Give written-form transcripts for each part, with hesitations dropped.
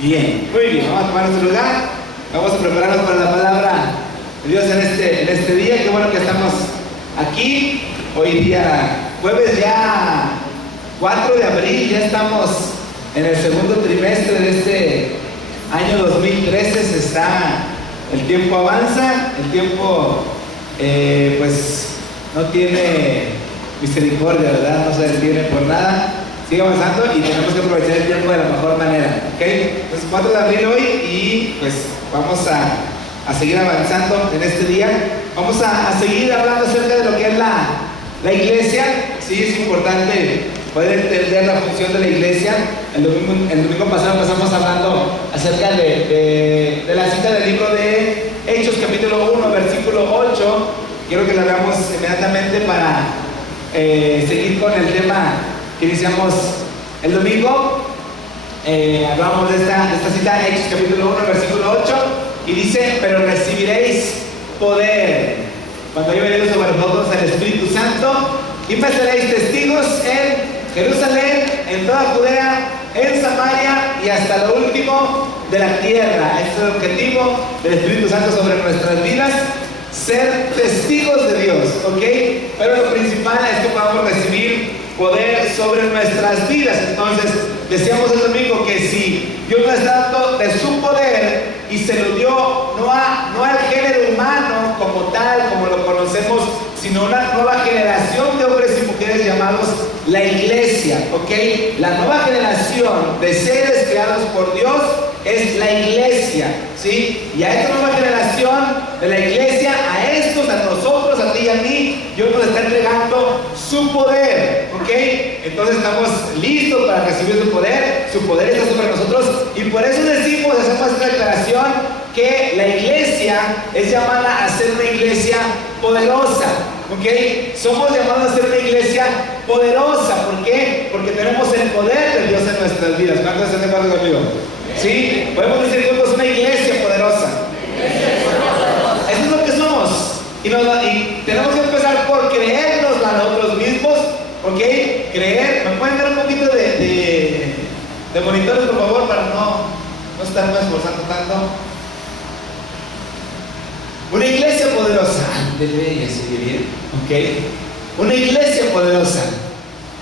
Bien, muy bien, vamos a tomar nuestro lugar, vamos a prepararnos para la palabra de Dios en este día. Qué bueno que estamos aquí, hoy día jueves ya 4 de abril, ya estamos en el segundo trimestre de este año 2013, el tiempo avanza, el tiempo pues no tiene misericordia, ¿verdad? No se detiene por nada. Sigue avanzando y tenemos que aprovechar el tiempo de la mejor manera, ¿ok? Pues 4 de abril hoy y pues vamos a seguir avanzando en este día. Vamos a seguir hablando acerca de lo que es la iglesia. Sí, es importante poder entender la función de la iglesia. El domingo pasado empezamos hablando acerca de la cita del libro de Hechos, capítulo 1, versículo 8. Quiero que la veamos inmediatamente para seguir con el tema que iniciamos el domingo. Hablamos de esta cita, Hechos capítulo 1, versículo 8, y dice: pero recibiréis poder cuando haya venido sobre vosotros el Espíritu Santo, y me seréis testigos en Jerusalén, en toda Judea, en Samaria y hasta lo último de la tierra. Este es el objetivo del Espíritu Santo sobre nuestras vidas: ser testigos de Dios, ¿ok? Pero lo principal es que podamos recibir poder sobre nuestras vidas. Entonces, decíamos el domingo que si Dios nos está dando de su poder y se lo dio no al género humano como tal, como lo conocemos, sino una nueva generación de hombres y mujeres llamados la iglesia, ¿ok? La nueva generación de seres creados por Dios es la iglesia, ¿sí? Y a esta nueva generación de la iglesia, a estos, a nosotros, a ti y a mí, Dios nos está entregando su poder, ¿ok? Entonces estamos listos para recibir su poder está sobre nosotros, y por eso decimos, hacemos esta declaración, que la iglesia es llamada a ser una iglesia poderosa, ¿ok? Somos llamados a ser una iglesia poderosa. ¿Por qué? Porque tenemos el poder de Dios en nuestras vidas. ¿Cuántos están de acuerdo conmigo? ¿Sí? Podemos decir que somos una iglesia poderosa. Eso es lo que somos. Y tenemos que empezar por creernos a nosotros mismos, ¿ok? Creer. ¿Me pueden dar un poquito de monitores, por favor, para no estarme esforzando tanto? Una iglesia poderosa. Debe seguir bien, ¿ok? Una iglesia poderosa.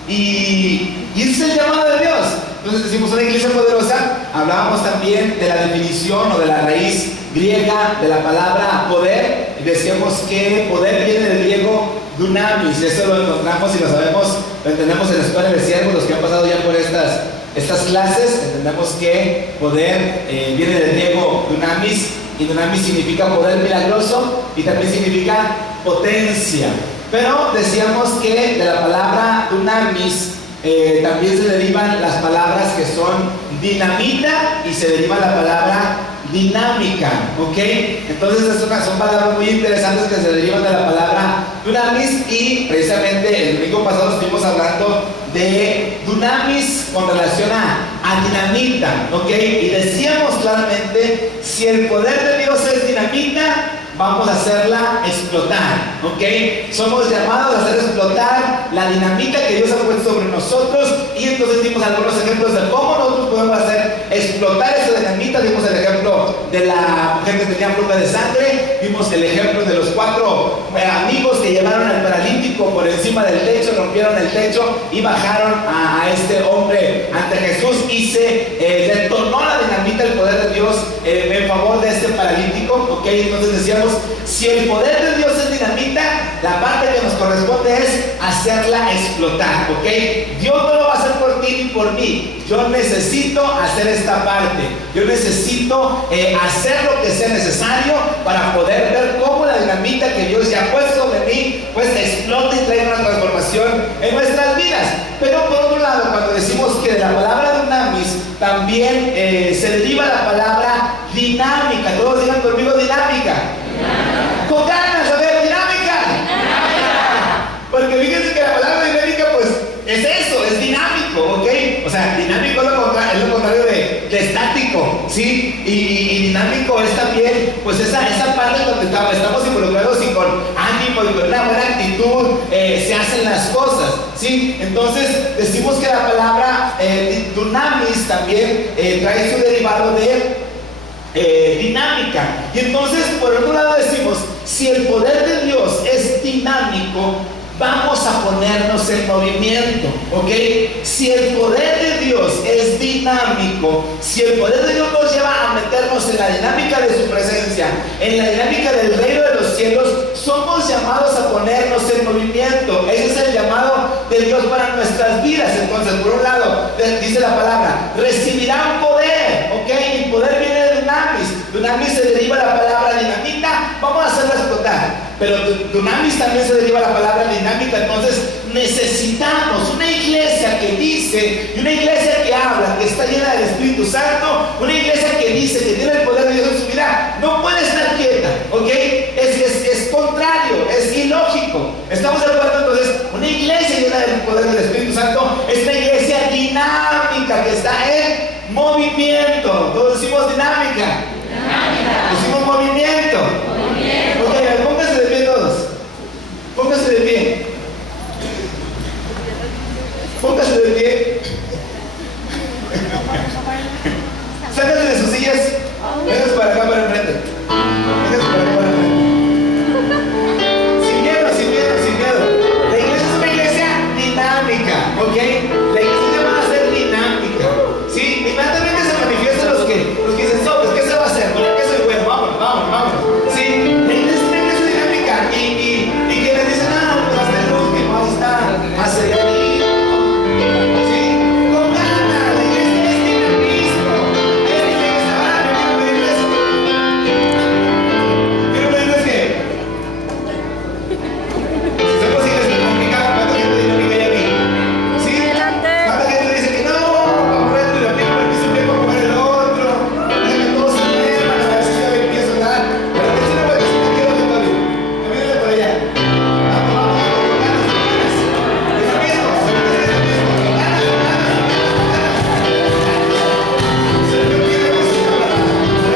Y ese es el llamado de Dios. Entonces decimos una iglesia poderosa. Hablábamos también de la definición o de la raíz griega de la palabra poder. Decíamos que poder viene del griego dunamis. Eso lo encontramos y lo sabemos, lo entendemos en la escuela de siervos. Los que han pasado ya por estas clases, entendemos que poder viene del griego dunamis. Y dunamis significa poder milagroso y también significa potencia. Pero decíamos que de la palabra dunamis también se derivan las palabras que son dinamita y se deriva la palabra dinámica, ¿ok? Entonces son palabras muy interesantes que se derivan de la palabra dunamis, y precisamente el domingo pasado estuvimos hablando de dunamis con relación a dinamita, ¿ok? Y decíamos claramente, si el poder de Dios es dinamita, vamos a hacerla explotar, ¿ok? Somos llamados a hacer explotar la dinamita que Dios ha puesto sobre nosotros, y entonces dimos algunos ejemplos de cómo nosotros podemos hacer explotar esa dinamita. Dimos el ejemplo de la mujer que tenía flujo de sangre, vimos el ejemplo de los 4 amigos que llevaron al paralítico por encima del techo, rompieron el techo y bajaron a este hombre ante Jesús, y se detonó la dinamita, el poder de Dios en favor de este paralítico, ¿ok? Entonces decíamos, si el poder de Dios es dinamita, la parte que nos corresponde es hacerla explotar, ¿ok? Dios no lo va a hacer por ti ni por mí. Yo necesito hacer esta parte. Yo necesito hacer lo que sea necesario para poder ver cómo la dinamita que Dios ya ha puesto sobre mí, pues explota y trae una transformación en nuestras vidas. Pero por otro lado, cuando decimos que de la palabra dunamis también se deriva la palabra dinámica. Todos digan conmigo dinámica. Con ganas, a ver, dinámica. Porque fíjense que la palabra dinámica, pues, es eso, es dinámico, ¿ok? O sea, dinámico es lo contrario de estático, ¿sí? Y dinámico es también, pues, esa parte donde estamos involucrados y con ánimo ánimo y con una buena actitud se hacen las cosas, ¿sí? Entonces decimos que la palabra dunamis también trae su derivado de dinámica. Y entonces por otro lado decimos, si el poder de Dios es dinámico, vamos a ponernos en movimiento, ¿ok? Si el poder de Dios es dinámico, si el poder de Dios nos lleva a meternos en la dinámica de su presencia, en la dinámica del reino de los cielos, somos llamados a ponernos en movimiento. Ese es el llamado de Dios para nuestras vidas. Entonces, por un lado, dice la palabra, recibirán poder, ¿ok? Y poder viene de dunamis. Dunamis se deriva de la palabra dinamita. Vamos a hacerla explotar. Pero dunamis también se deriva de la palabra dinámica. Entonces necesitamos una iglesia que dice, y una iglesia que habla, que está llena del Espíritu Santo, una iglesia que dice que tiene el poder de Dios en su vida. No puede estar quieta, ¿ok? Es contrario, es ilógico. ¿Estamos de acuerdo? Entonces, una iglesia llena del poder del Espíritu Santo es una iglesia dinámica que está en movimiento. Todos decimos dinámica. Decimos movimiento. Ok, pónganse de pie todos. Pónganse de pie. Pónganse de pie. Sáquense de sus sillas. Vénganse para acá, para enfrente. Vénganse para acá, para enfrente. Sin miedo, sin miedo, sin miedo. La iglesia es una iglesia dinámica, ¿ok? La iglesia va a ser dinámica. ¿Sí? Inmediatamente se manifiestan los que dicen, sobres, ¿qué se va a hacer? ¿Por qué soy bueno? Vámonos, vámonos, vámonos. ¿Sí? La iglesia es una iglesia dinámica. Y quienes dicen, pues hasta el último, ahí está, acelerito. ¿Sí? Con ganas, la iglesia es dinamismo. Es iglesia, quiero pedirles que, si somos iglesia dinámica, ¿cuánta gente dinámica hay aquí? ¿Sí? ¿Cuánta gente dice que no? Vamos a ver la primera porque siempre va a comer el otro. Déjame todos se duerman, a ver si ya empiezo a dar. Pero que si no puede decir que quiero de Pablo. Camínale por allá. Vamos, vamos, con ganas, con ganas. Dinamismo, con ganas, con ganas. Se me olvida que se llama con ganas.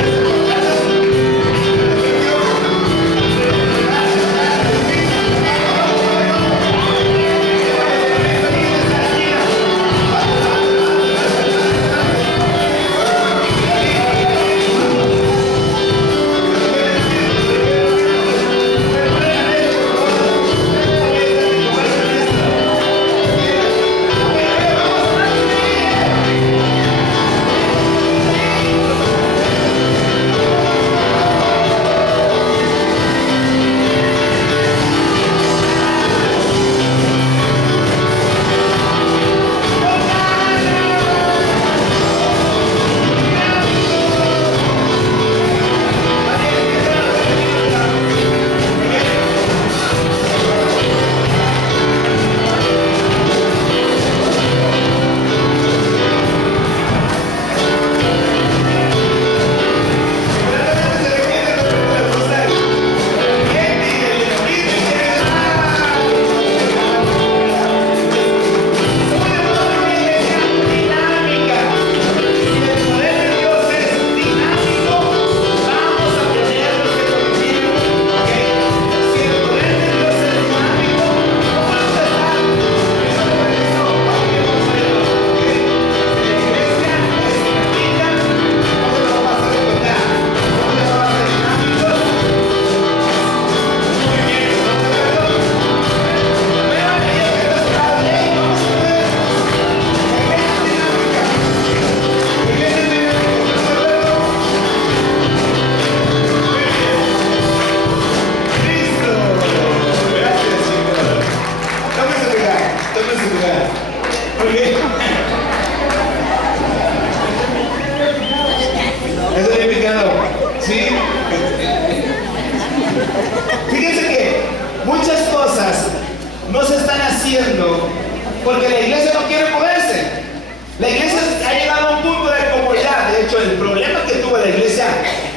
Eso es picado, ¿sí? Fíjense que muchas cosas no se están haciendo porque la iglesia no quiere moverse. La iglesia ha llegado a un punto de comodidad. De hecho, el problema que tuvo la iglesia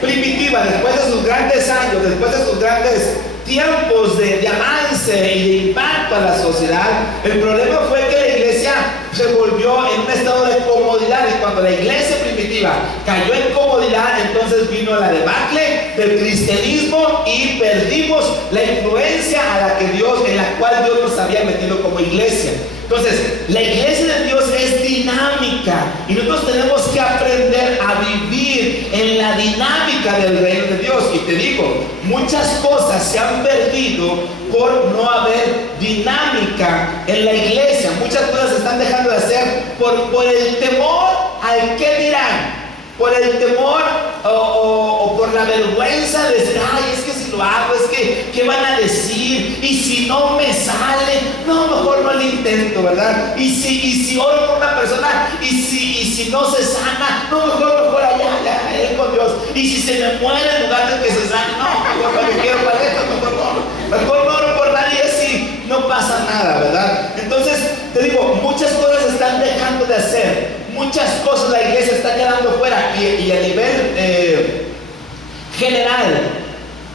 primitiva después de sus grandes años, después de sus grandes tiempos de avance y de impacto a la sociedad, el problema fue que la iglesia se volvió en un estado de comodidad, y cuando la iglesia primitiva cayó en comodidad, entonces vino la debacle del cristianismo y perdimos la influencia en la cual Dios nos había metido como iglesia. Entonces, la iglesia de Dios es dinámica y nosotros tenemos que aprender a vivir en la dinámica del reino de Dios. Y te digo, muchas cosas se han perdido por no haber dinámica en la iglesia. Muchas cosas se están dejando de hacer por el temor al qué dirán, por el temor o por la vergüenza de decir, ay, es que si lo hago, es que, ¿qué van a decir? Y si no me sale, no, mejor no lo intento, ¿verdad? Y si oro por una persona, y si no se sana, no, mejor allá, él con Dios. Y si se me muere en lugar de que se sane, no, mejor para que quiero para esto, mejor no oro por nadie, así no pasa nada, ¿verdad? Entonces, te digo, muchas cosas se están dejando de hacer. Muchas cosas la iglesia está quedando fuera, y a nivel general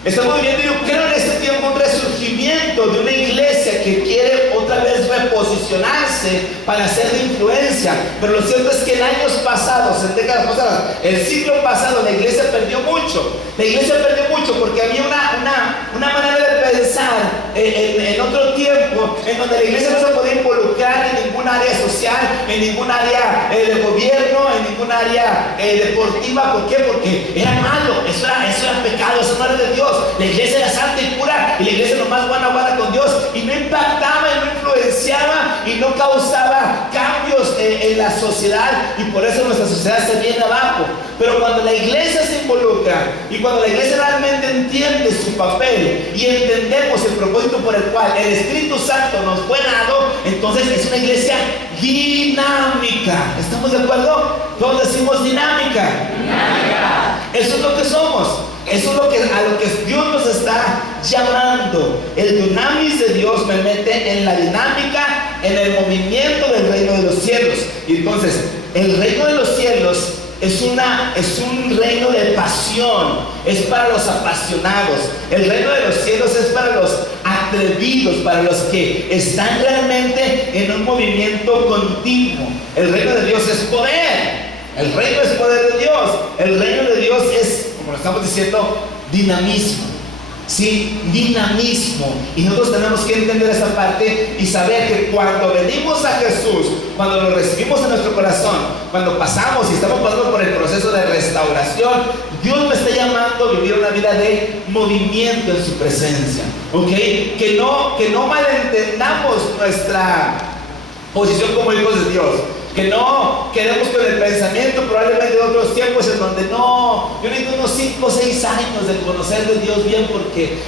estamos viviendo, yo creo, en este tiempo un resurgimiento de una iglesia que quiere otra vez reposicionarse para ser de influencia. Pero lo cierto es que en años pasados, en décadas pasadas, el siglo pasado, la iglesia perdió mucho. La iglesia perdió mucho porque había una manera de pensar en otro tiempo, en donde la iglesia no se podía involucrar en ningún área social, en ningún área de gobierno, en ningún área deportiva. ¿Por qué? Porque era malo, eso era pecado, eso no era de Dios. La iglesia era santa y pura, y la iglesia nomás guana con Dios, y no impactaba y no influenciaba y no causaba cambios en la sociedad, y por eso nuestra sociedad se viene abajo. Pero cuando la iglesia se involucra y cuando la iglesia realmente entiende su papel y entendemos el propósito por el cual el Espíritu Santo nos fue dado, entonces es una iglesia dinámica. ¿Estamos de acuerdo? Todos decimos dinámica. Dinámica. Eso es lo que somos. Eso es a lo que Dios nos está llamando. El dunamis de Dios me mete en la dinámica, en el movimiento del reino de los cielos. Y entonces, el reino de los cielos es un reino de pasión, es para los apasionados. El reino de los cielos es para los atrevidos, para los que están realmente en un movimiento continuo. El reino de Dios es poder. El reino es poder de Dios. El reino de Dios es, como lo estamos diciendo, dinamismo. Sí, dinamismo. Y nosotros tenemos que entender esa parte y saber que cuando venimos a Jesús, cuando lo recibimos en nuestro corazón, cuando pasamos y estamos pasando por el proceso de restauración, Dios me está llamando a vivir una vida de movimiento en su presencia. ¿Ok? Que no malentendamos nuestra posición como hijos de Dios. Que no quedemos con el pensamiento probablemente de otros tiempos en donde no, yo necesito unos 5 o 6 años de conocer de Dios bien porque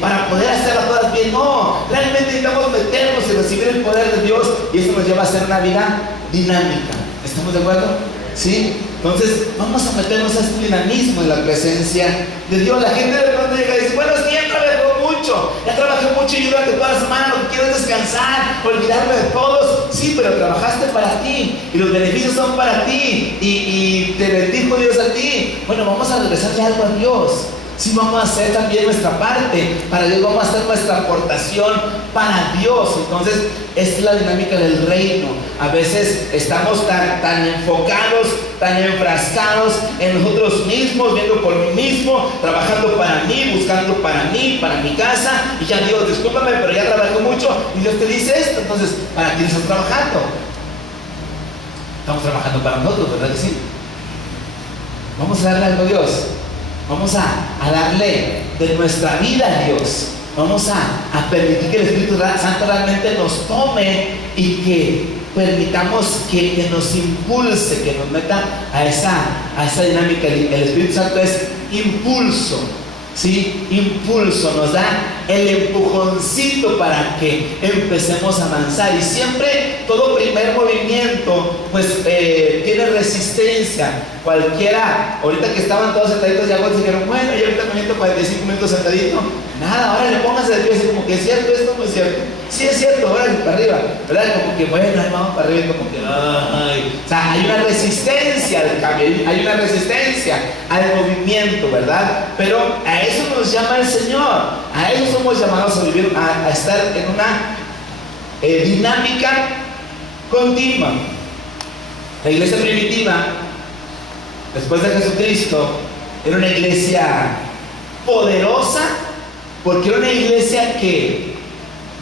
para poder hacer las cosas bien. No, realmente necesitamos meternos y recibir el poder de Dios, y eso nos lleva a ser una vida dinámica. ¿Estamos de acuerdo? ¿Sí? Entonces vamos a meternos a este dinamismo en la presencia de Dios. La gente de pronto llega y dice, bueno, es que ya trabajó mucho, ya trabajé mucho y durante toda la semana, lo que quiero es descansar, olvidarme de todos. Sí, pero trabajaste para ti y los beneficios son para ti y te bendijo Dios a ti. Bueno, vamos a regresarle algo a Dios. Sí, vamos a hacer también nuestra parte para Dios, vamos a hacer nuestra aportación para Dios. Entonces, esta es la dinámica del reino. A veces estamos tan enfocados, tan enfrascados en nosotros mismos, viendo por mí mismo, trabajando para mí, buscando para mí, para mi casa, y ya Dios, discúlpame, pero ya trabajé mucho, y Dios te dice esto. Entonces, ¿para quién estás trabajando? Estamos trabajando para nosotros, ¿verdad que sí? Vamos a darle algo a Dios. Vamos a darle de nuestra vida a Dios. Vamos a permitir que el Espíritu Santo realmente nos tome y que permitamos que nos impulse, que nos meta a esa dinámica. El Espíritu Santo es impulso. ¿Sí? Impulso, nos da el empujoncito para que empecemos a avanzar. Y siempre todo primer movimiento pues tiene resistencia. Cualquiera, ahorita que estaban todos sentaditos ya dijeron, bueno, yo ahorita me meto 45 minutos sentadito, nada, ahora le pónganse de pie, así como que es cierto esto, no es cierto. Sí es cierto, ahora para arriba, ¿verdad? Como que bueno, ahí vamos para arriba, como que ay. O sea, hay una resistencia al cambio, hay una resistencia al movimiento, ¿verdad? Pero a eso nos llama el Señor, a eso somos llamados a vivir, a estar en una dinámica continua. La iglesia primitiva, después de Jesucristo, era una iglesia poderosa porque era una iglesia que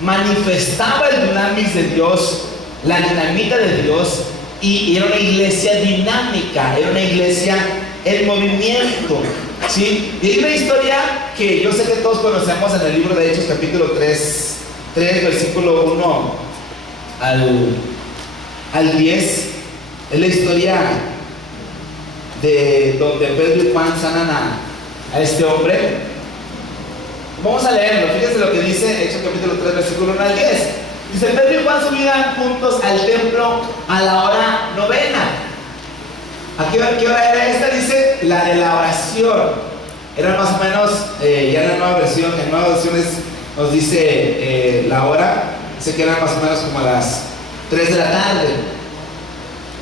manifestaba el dunamis de Dios, la dinamita de Dios, y era una iglesia dinámica, era una iglesia en movimiento, ¿sí? Y hay una historia que yo sé que todos conocemos en el libro de Hechos, capítulo 3, versículo 1 al 10. Es la historia de donde Pedro y Juan sanan a este hombre. Vamos a leerlo, fíjense lo que dice Hechos capítulo 3, versículo 1 al 10. Dice: Pedro y Juan subían juntos al templo a la hora novena. ¿A qué hora era esta? Dice, la de la oración. Era más o menos, ya en la nueva versión, en nuevas versiones nos dice la hora. Dice que era más o menos como a las 3 de la tarde.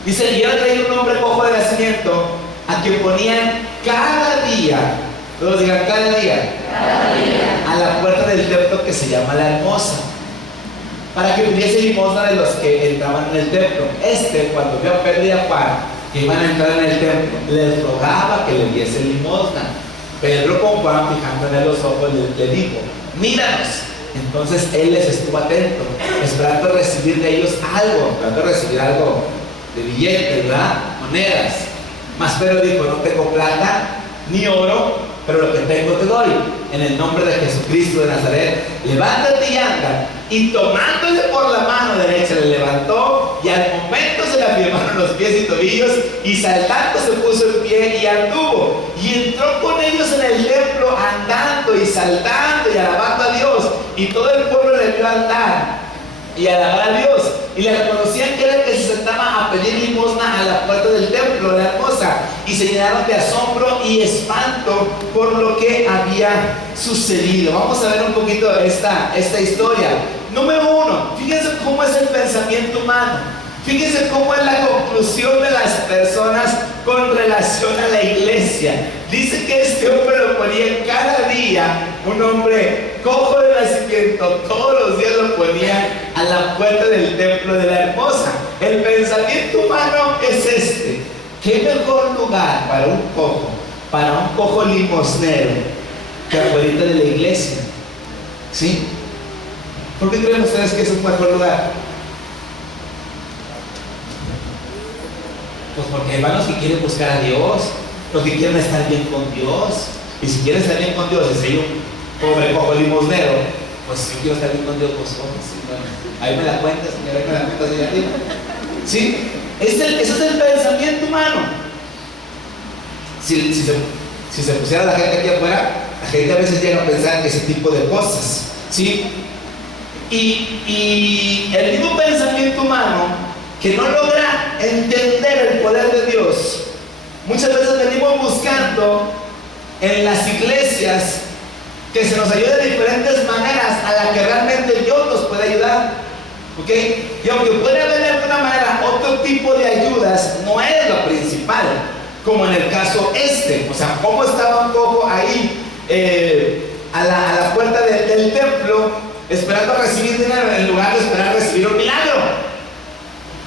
Dice: y era traído un hombre cojo de nacimiento, a quien ponían cada día, todos digan cada día, a la puerta del templo que se llama La Hermosa, para que pidiese limosna de los que entraban en el templo. Cuando vio a Pedro y a Juan que iban a entrar en el templo, les rogaba que le diese limosna. Pedro, con Juan fijándole los ojos, le dijo: míranos. Entonces él les estuvo atento, esperando recibir de ellos algo, de billetes, ¿verdad? Monedas. Mas Pedro dijo: no tengo plata ni oro, pero lo que tengo te doy. En el nombre de Jesucristo de Nazaret, levántate y anda. Y tomándole por la mano derecha le levantó, y al momento se le afirmaron los pies y tobillos, y saltando se puso en pie y anduvo. Y entró con ellos en el templo, andando y saltando y alabando a Dios. Y todo el pueblo le vio andar y alabar a Dios, y le reconocían que era el que se sentaba a pedir limosna a la puerta del templo de La Hermosa, y se llenaron de asombro y espanto por lo que había sucedido. Vamos a ver un poquito esta historia. Número 1, fíjense cómo es el pensamiento humano. Fíjense cómo es la conclusión de las personas con relación a la iglesia. Dice que este hombre lo ponía cada día, un hombre cojo de nacimiento, todos los días lo ponía a la puerta del templo de La Hermosa. El pensamiento humano es este: ¿qué mejor lugar para un cojo limosnero que afuera de la iglesia? ¿Sí? ¿Por qué creen ustedes que es un mejor lugar? Pues porque hay hermanos que quieren buscar a Dios, los que quieren estar bien con Dios. Y si quieren estar bien con Dios, y soy un pobre cojo limosnero, pues si yo quiero estar bien con Dios, pues sí, bueno, ahí me la cuentas, ahí me la cuentas allá arriba. ¿Sí? Ese es el pensamiento humano. Si se pusiera la gente aquí afuera, la gente a veces llega a pensar ese tipo de cosas. ¿Sí? Y el mismo pensamiento humano que no logra entender el poder de Dios, muchas veces venimos buscando en las iglesias que se nos ayude de diferentes maneras a la que realmente Dios nos puede ayudar. ¿Ok? Y aunque puede haber de alguna manera otro tipo de ayudas, no es lo principal, como en el caso o sea, cómo estaba un cojo ahí a la puerta del templo esperando recibir dinero en lugar de esperar recibir un milagro.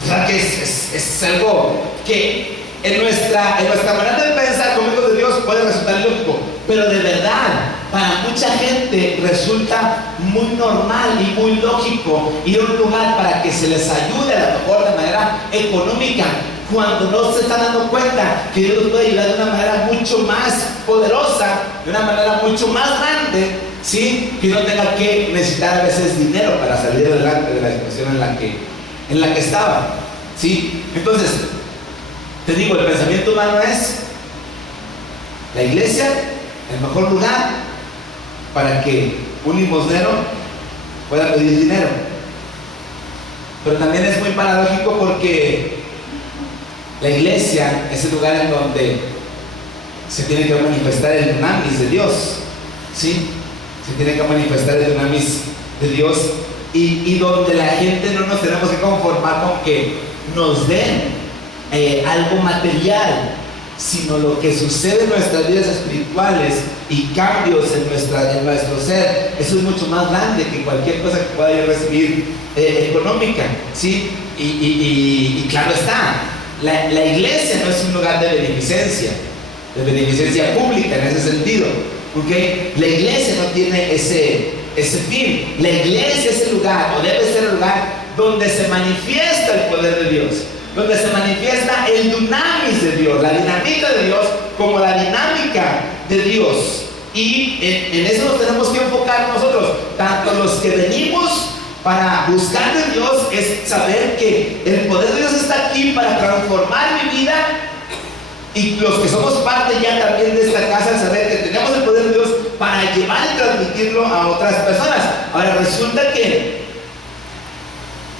O sea que es algo que en nuestra manera de pensar como hijos de Dios puede resultar lógico, pero de verdad para mucha gente resulta muy normal y muy lógico ir a un lugar para que se les ayude a lo mejor de manera económica, cuando no se están dando cuenta que Dios los puede ayudar de una manera mucho más poderosa, de una manera mucho más grande, ¿sí? Que no tenga que necesitar a veces dinero para salir adelante de la situación en la que estaba, ¿sí? Entonces, te digo, el pensamiento humano es la iglesia, el mejor lugar para que un limosnero pueda pedir dinero. Pero también es muy paradójico porque la iglesia es el lugar en donde se tiene que manifestar el dunamis de Dios, ¿sí? Se tiene que manifestar el dunamis de Dios. Y donde la gente no nos tenemos que conformar con que nos den algo material, sino lo que sucede en nuestras vidas espirituales y cambios en nuestro ser. Eso es mucho más grande que cualquier cosa que pueda yo recibir económica, ¿sí? Y claro está, la iglesia no es un lugar de beneficencia pública en ese sentido, ¿okay? La iglesia no tiene ese fin. La iglesia es el lugar, o debe ser el lugar, donde se manifiesta el poder de Dios, donde se manifiesta el dunamis de Dios, la dinámica de Dios como la dinámica de Dios. Y en eso nos tenemos que enfocar nosotros, tanto los que venimos para buscar de Dios, es saber que el poder de Dios está aquí para transformar mi vida, y los que somos parte ya también de esta casa, saber que tenemos el poder de Dios para llevar y transmitirlo a otras personas. Ahora resulta que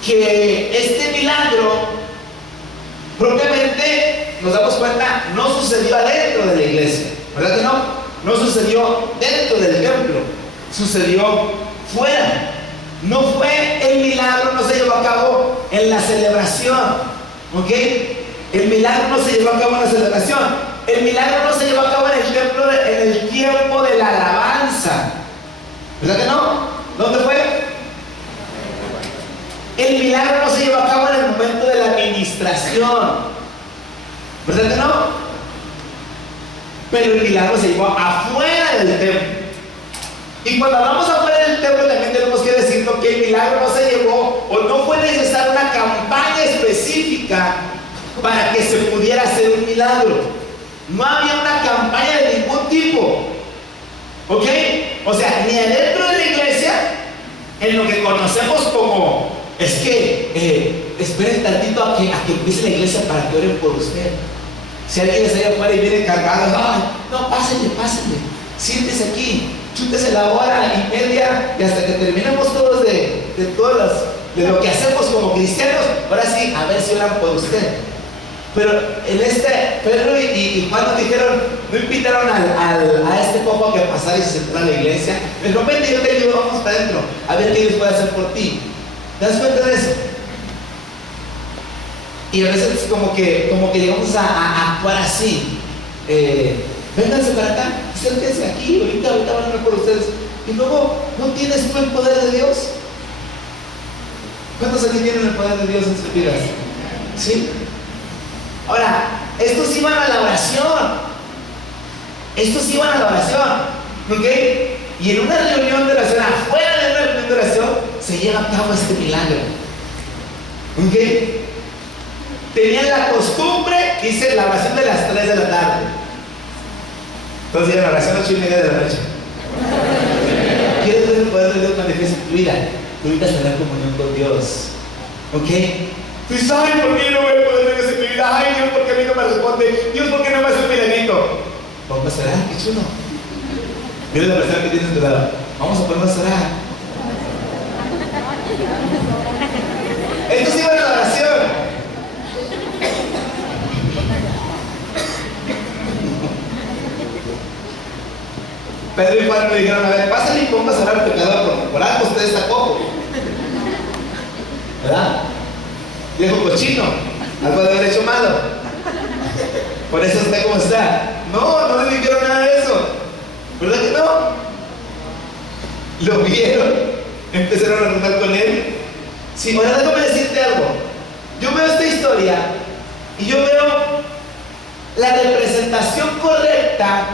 este milagro propiamente, nos damos cuenta, no sucedió adentro de la iglesia, ¿verdad que no? No sucedió dentro del templo, sucedió fuera. No fue el milagro, no se llevó a cabo en la celebración, ¿ok? El milagro no se llevó a cabo en la celebración. El milagro no se llevó a cabo en el templo, en el tiempo de la alabanza, ¿verdad que no? ¿Dónde fue? El milagro no se llevó a cabo en el momento de la administración, ¿verdad que no? Pero el milagro se llevó afuera del templo. Y cuando hablamos afuera del templo, también tenemos que decirlo que el milagro no se llevó, o no fue necesaria una campaña específica para que se pudiera hacer un milagro. No había una campaña de ningún tipo, ¿ok? O sea, ni adentro de la iglesia, en lo que conocemos como, es que esperen tantito a que empiece la iglesia para que oren por usted. Si alguien está allá afuera y viene cargado, no, pásenle, siéntese aquí, chútese la hora y media, y hasta que terminemos todos de lo que hacemos como cristianos, ahora sí, a ver si oran por usted. Pero en Pedro y Juan nos dijeron, no invitaron a este poco a que pasara y se sentara a la iglesia. De repente yo te digo, vamos para adentro, a ver qué Dios puede hacer por ti. ¿Te das cuenta de eso? Y a veces como que llegamos a actuar así. Vénganse para acá, acérquense aquí, ahorita van a hablar por ustedes. Y luego, ¿no tienes tú el poder de Dios? ¿Cuántos aquí tienen el poder de Dios en sus vidas? ¿Sí? Ahora, estos iban a la oración. ¿Ok? Y en una reunión de oración, afuera de una reunión de oración, se lleva a cabo este milagro. ¿Ok? Tenían la costumbre, dice la oración de las 3 de la tarde. Entonces la oración 8:30 de la noche. ¿Quieres ver el poder de Dios manifiesto en tu vida? Tú necesitas tener comunión con Dios. ¿Ok? Tú dices, ay, ¿por qué no veo el poder de Dios en mi vida? Ay, Dios, ¿por qué a mí no me responde? Dios, ¿por qué no me hace un milagrito? Vamos a orar, qué chulo. Mira la persona que tienes a tu lado. Vamos a ponernos a orar. Estos iban a la oración. Pedro y Juan me dijeron, a ver, pásenle y pongas a orar al pecador, porque por algo usted está cojo, ¿verdad? Viejo cochino, algo de haber hecho malo, por eso está como está. No le dijeron nada de eso, ¿verdad que no? Lo vieron, empezaron a rezar con él. Sí, ahora déjame decirte algo. Yo veo esta historia y yo veo la representación correcta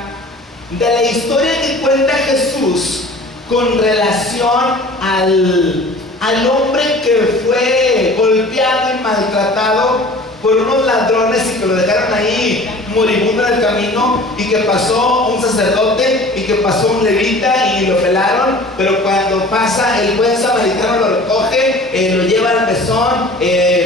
de la historia que cuenta Jesús con relación al hombre que fue golpeado y maltratado por unos ladrones y que lo dejaron ahí moribundo en el camino, y que pasó un sacerdote y que pasó un levita y lo pelaron, pero cuando pasa el buen samaritano lo recoge, lo lleva al mesón,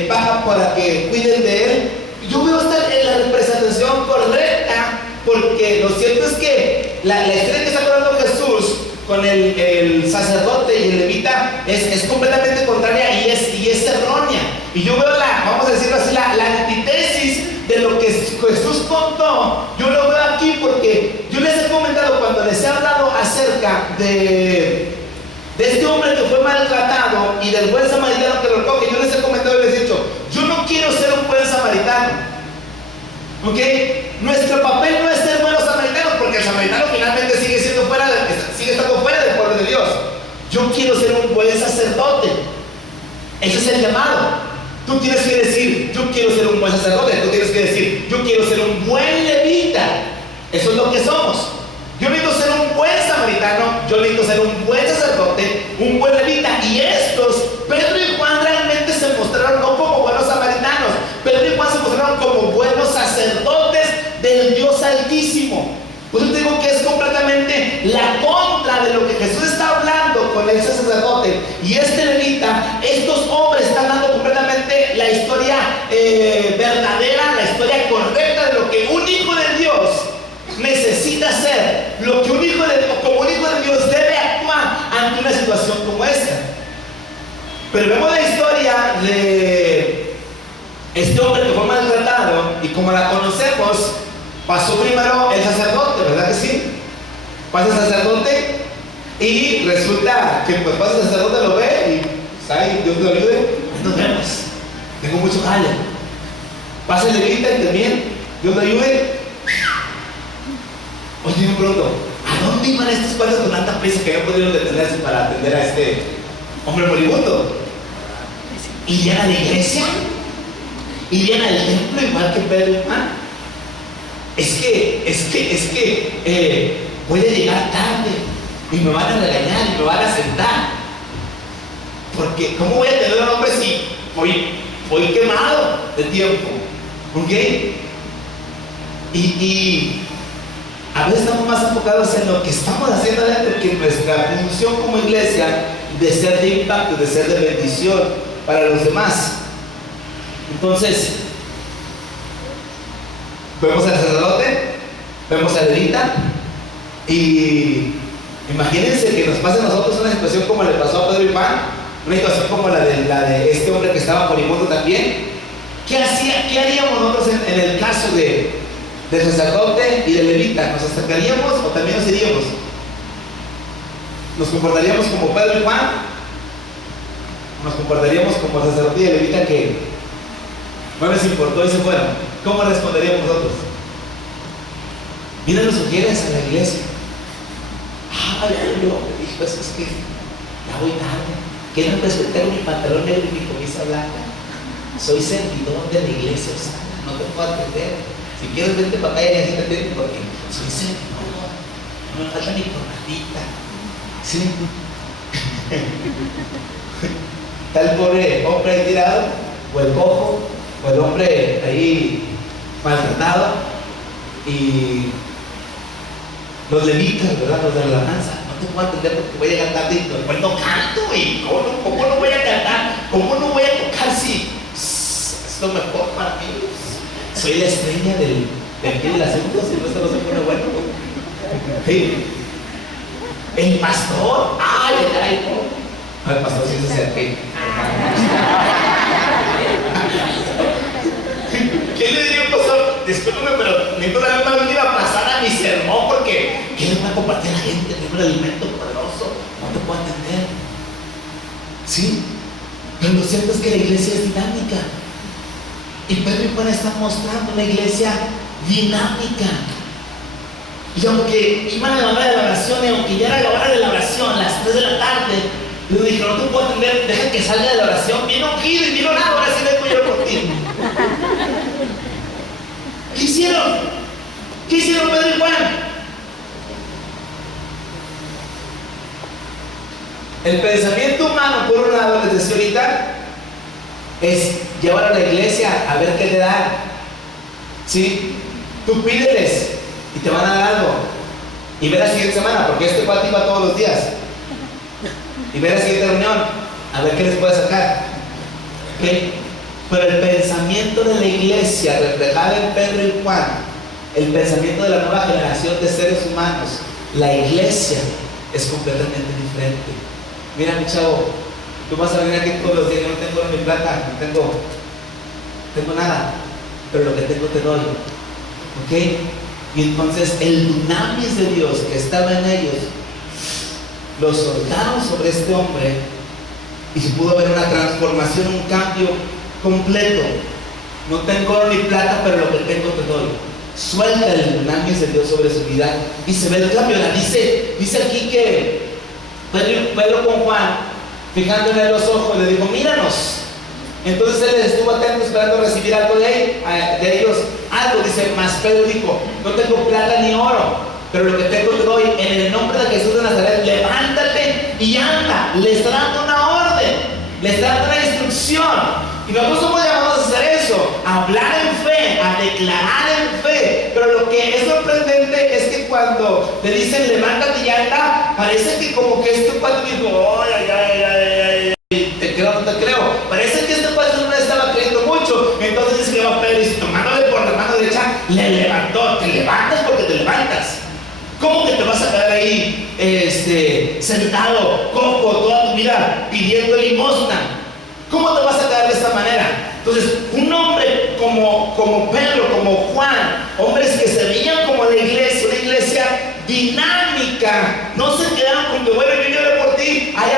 paga para que cuiden de él. Yo veo esta en la representación correcta, porque lo cierto es que la historia que está contando Jesús con el sacerdote y el levita es completamente contraria y es errónea. Y yo veo vamos a decirlo así, la antítesis de lo que Jesús contó. Yo lo veo aquí porque yo les he comentado, cuando les he hablado acerca de este hombre que fue maltratado y del buen samaritano que lo recoge, yo les he comentado y les he dicho, yo no quiero ser un buen samaritano, ¿ok? Nuestra sacerdote. Ese es el llamado. Tú tienes que decir, yo quiero ser un buen sacerdote. Tú tienes que decir, yo quiero ser un buen levita. Eso es lo que somos. Yo necesito ser un buen samaritano, yo necesito ser un buen sacerdote, un buen levita. Y estos, Pedro y Juan realmente se mostraron no como buenos samaritanos. Pedro y Juan se mostraron como buenos sacerdotes del Dios Altísimo. Pues yo digo que es completamente la contra de lo que Jesús está hablando con ese sacerdote y este levita. Estos hombres están dando completamente la historia verdadera, la historia correcta de lo que un hijo de Dios necesita hacer, lo que como un hijo de Dios debe actuar ante una situación como esta. Pero vemos la historia de este hombre que fue maltratado y como la conocemos, pasó primero el sacerdote, ¿verdad que sí? Pasa el sacerdote y resulta que pues pasa el sacerdote, lo ve y ¿sabe? Dios lo ayude, nos vemos, tengo mucho jale. Pasa el levita y también Dios lo ayude. Oye, me pregunto, ¿a dónde iban estos cuantos con tanta prisa que no pudieron detenerse para atender a este hombre moribundo? ¿Irían a la iglesia? ¿Irían al templo igual que Pedro y Juan? Es que voy a llegar tarde y me van a regañar y me van a sentar. Porque, ¿cómo voy a tener a un hombre si voy quemado de tiempo? ¿Ok? Y a veces estamos más enfocados en lo que estamos haciendo adentro que en nuestra función como iglesia de ser de impacto, de ser de bendición para los demás. Entonces, vemos al sacerdote, vemos al levita y imagínense que nos pase a nosotros una situación como le pasó a Pedro y Juan, una situación como la de este hombre que estaba moribundo también. ¿Qué haríamos nosotros en el caso del sacerdote y del levita? ¿Nos acercaríamos o también nos iríamos? ¿Nos comportaríamos como Pedro y Juan? ¿O nos comportaríamos como el sacerdote y el levita que no les importó y se fueron? ¿Cómo responderíamos nosotros? Miren los sugieres a la iglesia. Yo me dijo, es que ya voy tarde. ¿Qué no respetar mi pantalón negro y mi camisa blanca? Soy servidor de la iglesia, o sea, no te puedo atender. Si quieres vente para acá y así te atiendo porque soy servidor. No me falta ni corbatita. ¿Sí? Está el pobre hombre ahí tirado, o el cojo, o el hombre ahí maltratado, y los levitas, ¿verdad? Los de la alabanza. No te puedo atender porque voy a llegar tarde y después no canto, y ¿cómo no voy a cantar? ¿Cómo no voy a tocar si es lo mejor para mí? Soy la estrella del pie del asunto, si no esto no se pone bueno. Sí. El pastor, el pastor sí se acerca. ¿Qué le diría al pastor? Discúlpeme, pero necesito darle una última pasada a mi sermón porque ¿qué le va a compartir a la gente? Tengo un alimento poderoso, no te puedo atender. ¿Sí? Pero lo cierto es que la iglesia es dinámica. Y Pedro y Juan están mostrando una iglesia dinámica. Y aunque iban a la hora de la oración, y aunque ya era la hora de la oración, las 3 de la tarde, le dijeron, no te puedo atender, deja que salga de la oración. Vino Gil y vino nada, ahora sí vengo yo por ti. ¿Qué hicieron? ¿Qué hicieron Pedro y Juan? El pensamiento humano, por un lado, les decía ahorita, es llevar a la iglesia a ver qué te dan. ¿Sí? Tú pídeles y te van a dar algo. Y ve la siguiente semana, porque este cuate iba todos los días. Y ve la siguiente reunión, a ver qué les puede sacar. ¿Okay? Pero el pensamiento de la iglesia, reflejado en Pedro y Juan, el pensamiento de la nueva generación de seres humanos, la iglesia es completamente diferente. Mira, mi chavo, tú vas a venir aquí todos los días, yo no tengo ni plata, no tengo nada, pero lo que tengo te doy. ¿Ok? Y entonces el dunamis de Dios que estaba en ellos, lo soltaron sobre este hombre y se pudo ver una transformación, un cambio completo. No tengo oro ni plata, pero lo que tengo te doy. Suelta el dunamis de Dios sobre su vida y se ve el cambio. Dice aquí que Pedro con Juan fijándole en los ojos, le dijo: míranos. Entonces él estuvo atento esperando recibir algo de ellos. Algo, dice, mas Pedro dijo: no tengo plata ni oro, pero lo que tengo te doy. En el nombre de Jesús de Nazaret, levántate y anda. Le está dando una orden, le está dando una instrucción. Y nosotros somos llamados a hacer eso, a hablar en fe, a declarar en fe. Pero lo que es sorprendente es que cuando te dicen levántate y anda, parece que como que este cuate dijo: ay, te creo, no te creo. Parece que este cuate no le estaba creyendo mucho. Entonces dice que va Pedro y tomándole por la mano derecha, le levantó. Te levantas porque te levantas. ¿Cómo que te vas a quedar ahí sentado, cojo, toda tu vida pidiendo limosna? ¿Cómo te vas a quedar de esta manera? Entonces, un hombre como Pedro, como Juan, hombres que se veían como la iglesia, una iglesia dinámica, no se quedaron con que, bueno, yo lloré por ti, ay,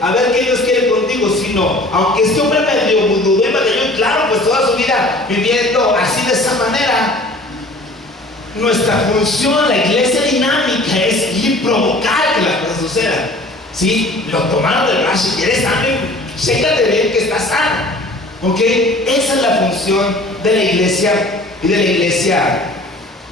a ver qué Dios quiere contigo, sino, aunque este hombre medio dudó y batalló, claro, pues toda su vida viviendo así de esa manera. Nuestra función, la iglesia dinámica, es ir provocar que las cosas sucedan. ¿Sí? Lo tomaron del brazo, si quieres sangre, chécate bien que está sano. ¿Ok? Esa es la función de la iglesia y de la iglesia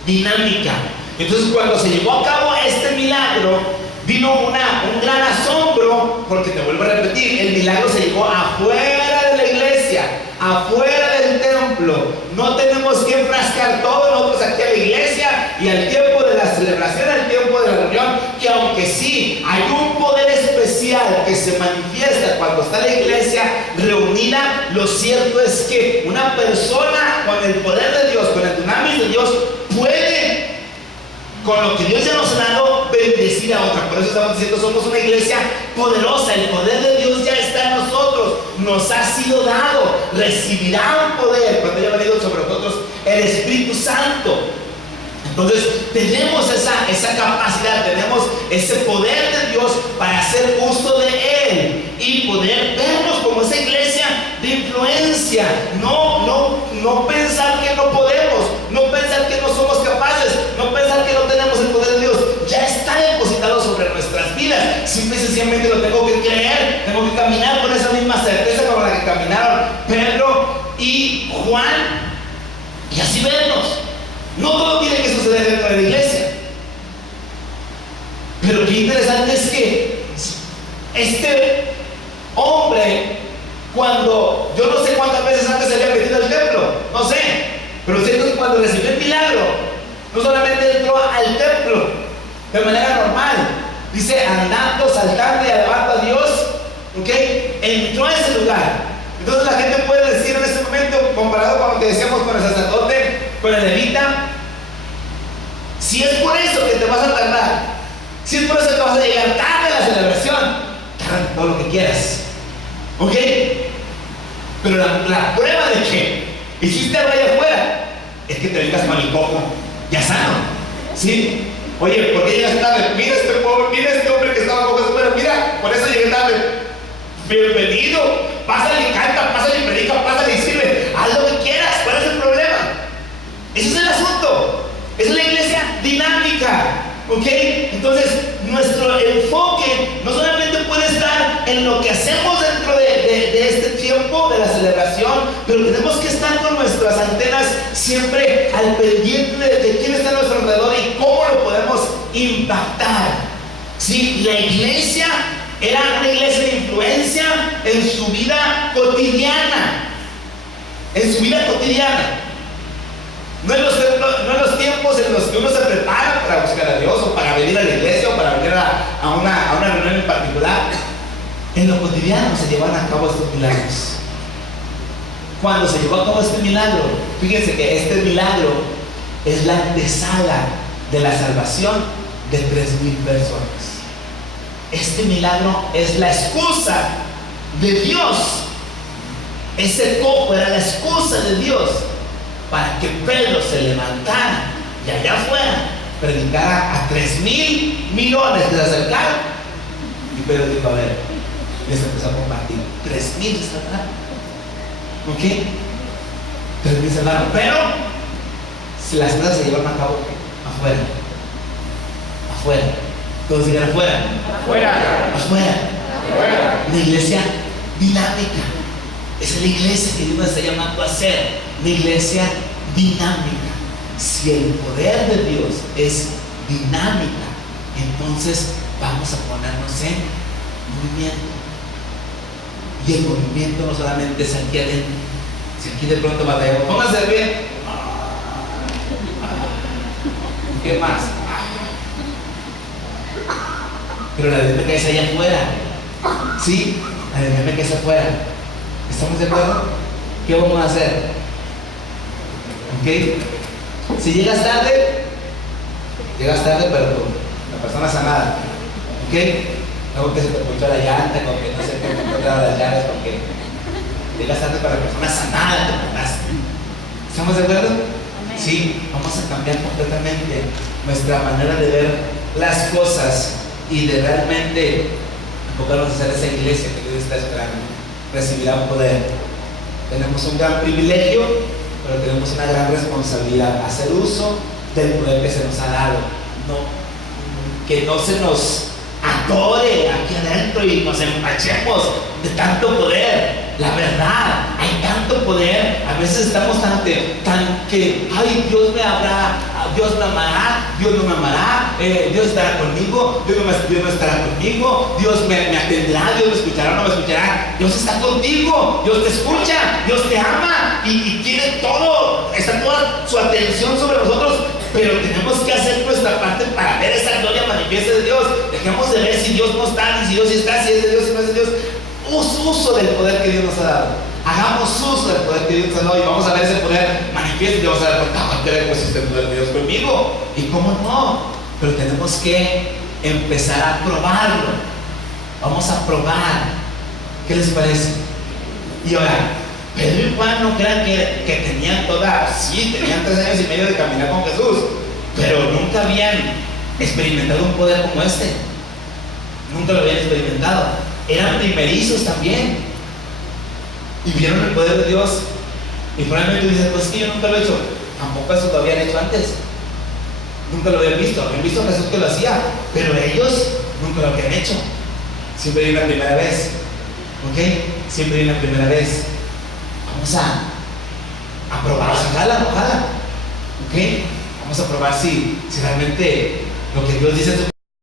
dinámica. Entonces, cuando se llevó a cabo este milagro, vino un gran asombro, porque te vuelvo a repetir, el milagro se llevó afuera de la iglesia, afuera del templo. No tenemos que enfrascar todos nosotros aquí a la iglesia y al tiempo de la celebración, al tiempo de la reunión, que aunque sí hay un poder especial que se manifiesta cuando está la iglesia reunida, lo cierto es que una persona con el poder de Dios, con el dunamis de Dios, puede, con lo que Dios ya nos ha dado, bendecir a otra. Por eso estamos diciendo, somos una iglesia poderosa. El poder de Dios ya está en nosotros, nos ha sido dado. Recibirá un poder cuando haya venido sobre nosotros el Espíritu Santo. Entonces tenemos esa capacidad, tenemos ese poder de Dios para hacer uso de Él y poder vernos como esa iglesia de influencia. No pensar que no podemos, no pensar que no somos capaces, no pensar que no tenemos el poder de Dios. Ya está depositado sobre nuestras vidas. Simple y sencillamente lo tengo que creer, tengo que caminar con esa misma certeza con la que caminaron Pedro y Juan, y así vernos. No todo tiene que suceder dentro de la iglesia. Pero qué interesante es que este hombre, cuando, yo no sé cuántas veces antes se había metido al templo, no sé, pero cierto es que cuando recibió el milagro, no solamente entró al templo de manera normal, dice andando, saltando y alabando a Dios, ¿ok? Entró a ese lugar. Entonces la gente puede decir en este momento, comparado con lo que decíamos con el sacerdote, con el levita, si es por eso que te vas a tardar, si es por eso que vas a llegar tarde a la celebración, tarda todo lo que quieras, ¿ok? Pero la prueba de que hiciste algo allá afuera es que te vengas manicojo, ya sano, ¿sí? Oye, ¿por qué llegas tarde? Mira este pobre, mira este hombre que estaba con afuera, mira, por eso llegué tarde. Bienvenido, pásale y canta, pásale y predica, pásale y sirve, haz lo que quieras. ¿Cuál es el problema? Ese es el asunto. Es la iglesia dinámica, ¿ok? Entonces, nuestro enfoque no solamente puede estar en lo que hacemos dentro de este tiempo de la celebración, pero tenemos que estar con nuestras antenas siempre al pendiente de quién está a nuestro alrededor y cómo lo podemos impactar. ¿Sí? La iglesia era una iglesia de influencia en su vida cotidiana. En su vida cotidiana. No en los tiempos en los que uno se prepara para buscar a Dios o para venir a la iglesia o para venir a una reunión en particular. En lo cotidiano se llevan a cabo estos milagros. Cuando se llevó a cabo este milagro, fíjense que este milagro es la antesala de la salvación de 3,000 personas. Este milagro es la excusa de Dios. Ese cojo era la excusa de Dios para que Pedro se levantara y allá afuera predicara a 3,000 millones que se acercaron. Y Pedro dijo: a ver, les empezó a compartir. 3,000 se salvaron. ¿Ok? 3,000 se salvaron. Pero si las cosas se llevaron a cabo afuera. Afuera. Todos digan afuera. Afuera. Afuera. Una iglesia dinámica. Esa es la iglesia que Dios nos está llamando a ser. Una iglesia dinámica. Si el poder de Dios es dinámica, entonces vamos a ponernos en movimiento. Y el movimiento no solamente es aquí adentro. Si aquí de pronto batallamos, pónganse de pie. ¿Qué más? Pero la dinámica es allá afuera. ¿Sí? La dinámica es afuera. ¿Estamos de acuerdo? ¿Qué vamos a hacer? ¿Ok? Si llegas tarde, pero la persona sanada. ¿Ok? Luego que se te puchó la llanta, con que no se te encontraron las llaves, con que llegas tarde para la persona sanada, te mandaste. ¿Estamos de acuerdo? Sí, vamos a cambiar completamente nuestra manera de ver las cosas y de realmente enfocarnos a ser esa iglesia que Dios está esperando. Recibirá un poder. Tenemos un gran privilegio, pero tenemos una gran responsabilidad: hacer uso del poder que se nos ha dado. Que no se nos atore aquí adentro y nos empachemos de tanto poder. La verdad, hay tanto poder. A veces estamos tan que, ay, Dios me amará, Dios no me amará, Dios estará conmigo, Dios no estará conmigo, Dios me atenderá, Dios me escuchará o no me escuchará. Dios está contigo, Dios te escucha, Dios te ama y quiere todo, está toda su atención sobre nosotros. Pero tenemos que hacer nuestra parte para ver esa gloria manifiesta de Dios. Dejemos de ver si Dios no está, ni si Dios está, si es de Dios, si no es de Dios. Uso del poder que Dios nos ha dado. Hagamos uso del poder que Dios nos ha dado y vamos a ver ese poder manifiesto y vamos a ver, pues este poder de Dios conmigo. ¿Y cómo no? Pero tenemos que empezar a probarlo. Vamos a probar. ¿Qué les parece? Y ahora, Pedro y Juan no crean que tenían tenían 3 años y medio de caminar con Jesús, pero nunca habían experimentado un poder como este. Nunca lo habían experimentado. Eran primerizos también y vieron el poder de Dios. Y probablemente tú dices, pues que yo nunca lo he hecho. Tampoco eso lo habían hecho antes. Nunca lo habían visto a Jesús que lo hacía, pero ellos nunca lo habían hecho. Siempre hay una primera vez. ¿Ok? Siempre hay una primera vez. Vamos a probar, ojalá. ¿Ok? Vamos a probar si realmente lo que Dios dice en su